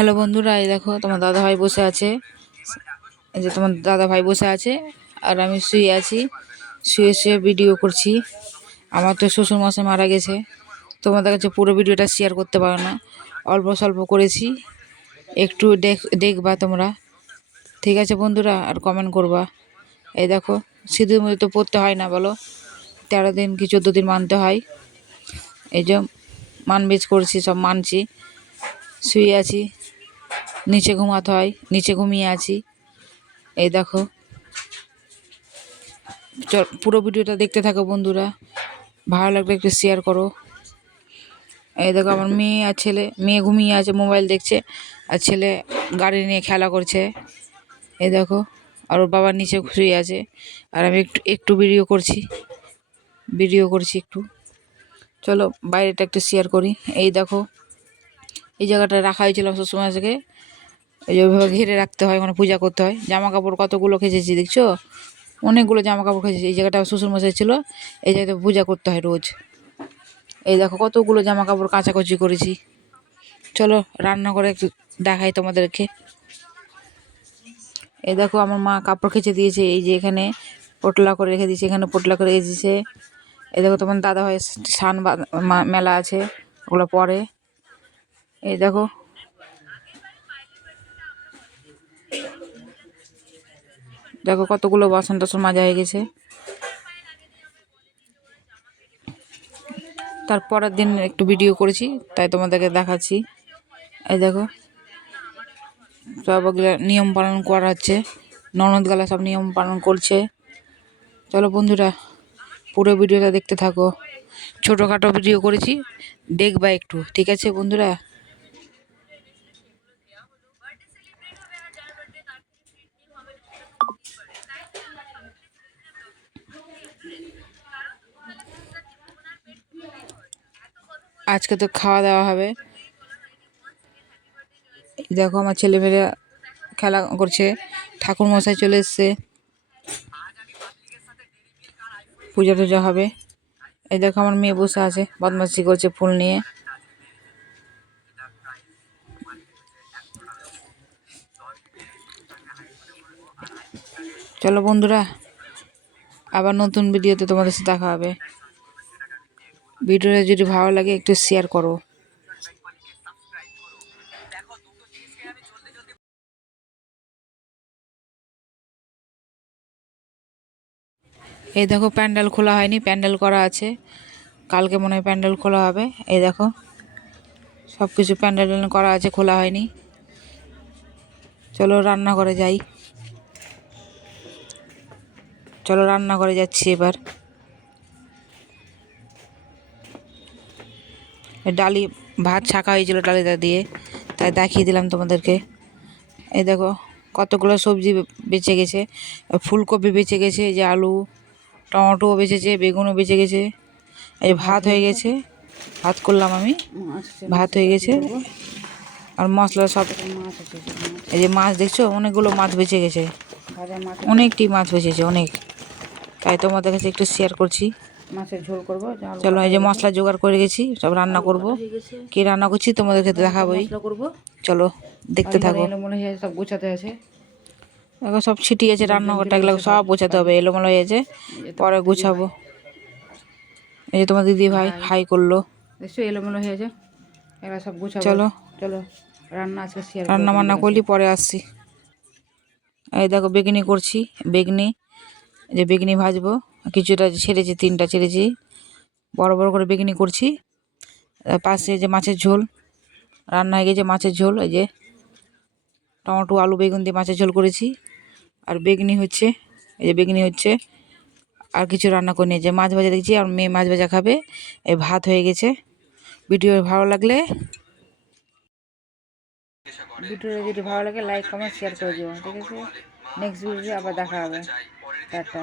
Hello বন্ধুরা, এই দেখো তোমার দাদা ভাই বসে আছে। এই যে তোমার দাদা ভাই বসে আছে আর আমি শুয়ে আছি। শুয়ে শুয়ে ভিডিও করছি। আমার তো শ্বশুর মশাই মারা গেছে। তোমাদের কাছে পুরো ভিডিওটা শেয়ার করতে পারো না, অল্প স্বল্প করেছি। একটু দেখবা তোমরা, ঠিক আছে বন্ধুরা? আর কমেন্ট করবা। এই দেখো, সিঁদুর মধ্যে তো পড়তে হয় না বলো, 13 দিন কি 14 দিন মানতে হয়। এই যে মানবেজ করছি, সব মানছি। শুয়ে আছি, নিচে ঘুমাতে হয়, নিচে ঘুমিয়ে আছি। এই দেখো, পুরো ভিডিওটা দেখতে থাকো বন্ধুরা, ভালো লাগলে একটু শেয়ার করো। এই দেখো আমার মেয়ে আর ছেলে, মেয়ে ঘুমিয়ে আছে, মোবাইল দেখছে, আর ছেলে গাড়ি নিয়ে খেলা করছে। এই দেখো, আর ওর বাবার নিচে শুয়ে আছে, আর আমি একটু একটু ভিডিও করছি একটু। চলো বাইরেটা একটু শেয়ার করি। এই দেখো, এই জায়গাটা রাখা হয়েছিল শ্বশুরমশাইকে, এই যে ওইভাবে ঘিরে রাখতে হয়, মানে পূজা করতে হয়। জামা কাপড় কতগুলো খেঁচেছি দেখছো, অনেকগুলো জামা কাপড় খেয়েছে। এই জায়গাটা শ্বশুরমশাই ছিল, এই জায়গাটা পূজা করতে হয় রোজ। এই দেখো কতগুলো জামা কাপড় কাচাকুচি করেছি। চলো রান্না করে একটু দেখাই তোমাদেরকে। এই দেখো আমার মা কাপড় কেচে দিয়েছে, এই যে এখানে পোটলা করে রেখে দিয়েছে, এখানে পোটলা করে রেখে দিয়েছে। এই দেখো তোমার দাদা ভাই মেলা আছে, ওগুলো পরে। এই দেখো, দেখো কতগুলো বাসন টাসন মাজা হয়ে গেছে। তারপরের দিন একটু ভিডিও করেছি, তাই তোমাদেরকে দেখাচ্ছি। এই দেখো, সব ওগুলো নিয়ম পালন করা হচ্ছে, ননদ গালা সব নিয়ম পালন করছে। চলো বন্ধুরা, পুরো ভিডিওটা দেখতে থাকো। ছোটোখাটো ভিডিও করেছি, দেখবা একটু, ঠিক আছে বন্ধুরা? আজকে তো খাওয়া দাওয়া হবে। দেখো আমার ছেলেমেয়েরা খেলা করছে, ঠাকুর মশাই চলে এসছে, পূজা টুজা হবে। এই দেখো আমার মেয়ে বসে আছে, বদমাশি করছে ফুল নিয়ে। চলো বন্ধুরা, আবার নতুন ভিডিওতে তোমাদের সাথে দেখা হবে। ভিডিওটা যদি ভালো লাগে একটু শেয়ার করো। এই দেখো প্যান্ডেল খোলা হয়নি, প্যান্ডেল করা আছে, কালকে মনে হয় প্যান্ডেল খোলা হবে। এই দেখো সব কিছু প্যান্ডেল করা আছে, খোলা হয়নি। চলো রান্না করে যাই, চলো রান্না করে যাচ্ছি এবার। ডালি ভাত ছাকা হয়েছিল ডালিটা দিয়ে, তাই দেখিয়ে দিলাম তোমাদেরকে। এই দেখো কতগুলো সবজি বেঁচে গেছে, ফুলকপি বেঁচে গেছে, এই যে আলু টমেটোও বেঁচেছে, বেগুনও বেঁচে গেছে। এই ভাত হয়ে গেছে, ভাত করলাম আমি, ভাত হয়ে গেছে। আর মশলা সব, এই যে মাছ দেখছো, অনেকগুলো মাছ বেঁচে গেছে, অনেকটি মাছ বেঁচেছে অনেক, তাই তোমাদের কাছে একটু শেয়ার করছি। মাছের ঝোল করবো, চলো এই যে মশলা জোগাড় করে গেছি, সব রান্না করব। কি রান্না করছি তোমাদেরকে দেখাবোই, চলো দেখতে থাকো। সব গোছাতে আছে, দেখো সব ছিটিয়েছে রান্নাঘরটা, এগুলো সব গোছাতে হবে, এলোমেলো হয়েছে, পরে গুছাবো। এই যে তোমার দিদি ভাই হাই করলো, দেখছো এলোমেলো হয়েছে, এগুলো সব গুছাবো। চলো চলো রান্না আজকে শেয়ার, রান্না বান্না করলি পরে আসছি। এই দেখো বেগুনি করছি, বেগুনি, যে বেগুনি ভাজবো, কিছুটা ছেড়েছি, 3টা ছেড়েছি, বড় বড় করে বেগুনি করছি। পাশে যে মাছের ঝোল রান্না হয়ে গেছে, মাছের ঝোল, এই যে টমেটো আলু বেগুন দিয়ে মাছের ঝোল করেছি। আর বেগুনি হচ্ছে, এই যে বেগুনি হচ্ছে, আর কিছু রান্না করে নিয়েছে, মাছ ভাজা দেখছি, আর মেয়ে মাছ ভাজা খাবে। এই ভাত হয়ে গেছে। ভিডিও ভালো লাগলে, ভিডিওটা যদি ভালো লাগে লাইক কমেন্ট শেয়ার করে দিও, ঠিক আছে? নেক্সট ভিডিওতে আবার দেখা হবে, টাটা।